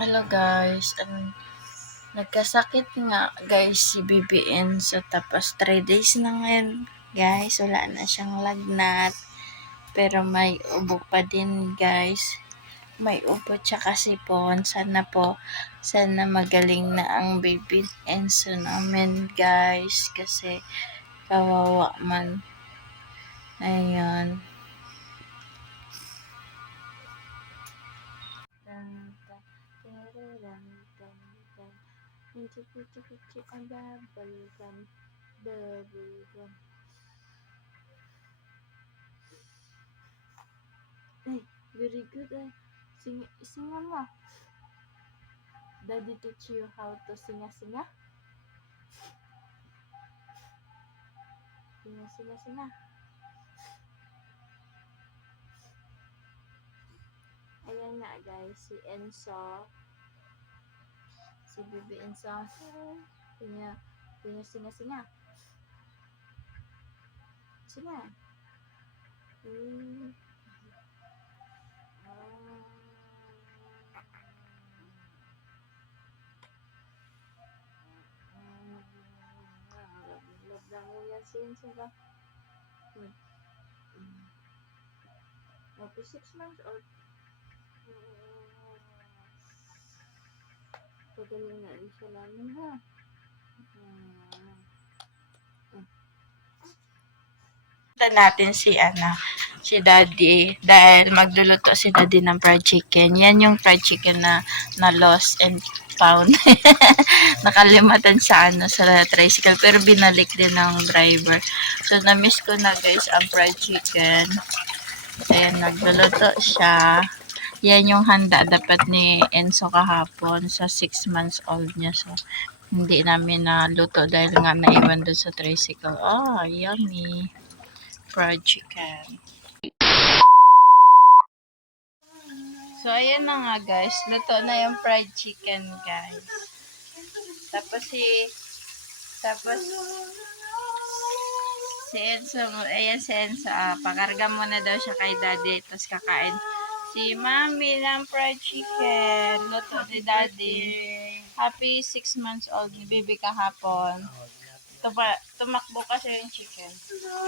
Hello guys, um, nagkasakit nga guys si BBN so tapos 3 days na ngayon guys, wala na siyang lagnat. Pero may ubo pa din guys. May ubo tsaka sipon. Sana po sana magaling na ang baby Enzo namin guys. Kasi kawawa man. Ayun Kuchi, kuchi, kuchi, ang bubble gum, bubble gum. Ay, very good ah. Sing, singa mo. Daddy teach you how to singa singa. Singa singa singa. Ayan nga guys, si Enzo. Si Bibi Enzo. Singa, singa singa singa. Hmm. Love lang mo yan si Enzo ba? Hmm. Hmm. Happy six months old. Pagaling na rin siya namin ha. Punta natin si ano, si Daddy dahil magluluto si Daddy ng fried chicken. Yan yung fried chicken na na lost and found. Nakalimatan sa ano sa tricycle pero binalik din ng driver. So na-miss ko na guys ang fried chicken. Ayan, nagluluto siya. Yan yung handa dapat ni Enzo kahapon sa 6 months old niya. So, hindi namin na luto dahil nga naiwan doon sa tricycle. Ah, yummy. Fried chicken. So, ayan na nga guys. Luto na yung fried chicken guys. Tapos si... Tapos... Si Enzo, ayan si Enzo, ah, pakarga muna daw siya kay daddy, tapos kakain si mami ng fried chicken, luto ni daddy. Happy 6 months old ni baby kahapon. Tuma tumakbo kasi yung chicken.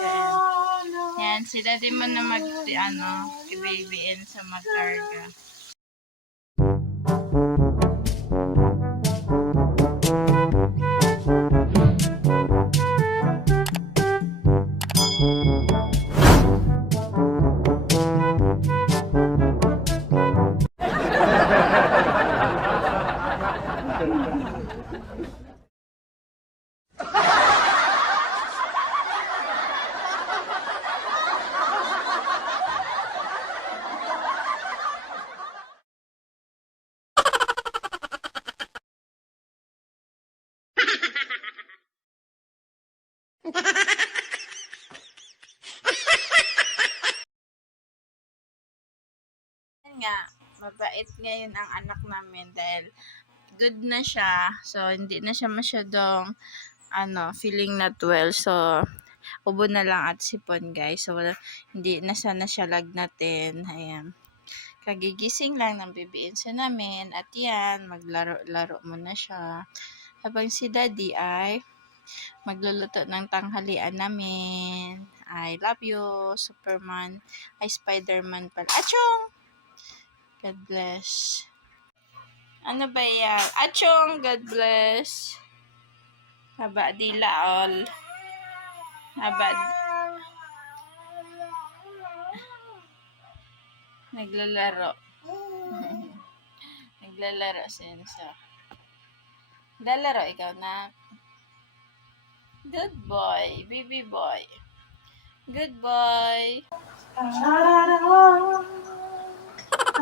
Yan. Yan, si daddy mo na mag, ano, kay baby Enzo magkarga. Nga, mabait ngayon ang anak namin dahil good na siya. So, hindi na siya masyadong ano, feeling not well. So, ubo na lang at sipon guys. So, wala, hindi na sana siya lagnatin. Ayan. Kagigising lang ng bibiin sa namin. At yan, maglaro-laro muna siya. Habang si daddy ay magluluto ng tanghalian namin. I love you, Superman. Ay, Spider-Man pala. Achong! God bless. Ano ba yan? Achong! God bless. Haba dila all. Haba. Naglalaro. Naglalaro si Enzo. Naglalaro ikaw na. Good boy. Baby boy. Good boy.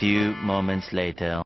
few moments later.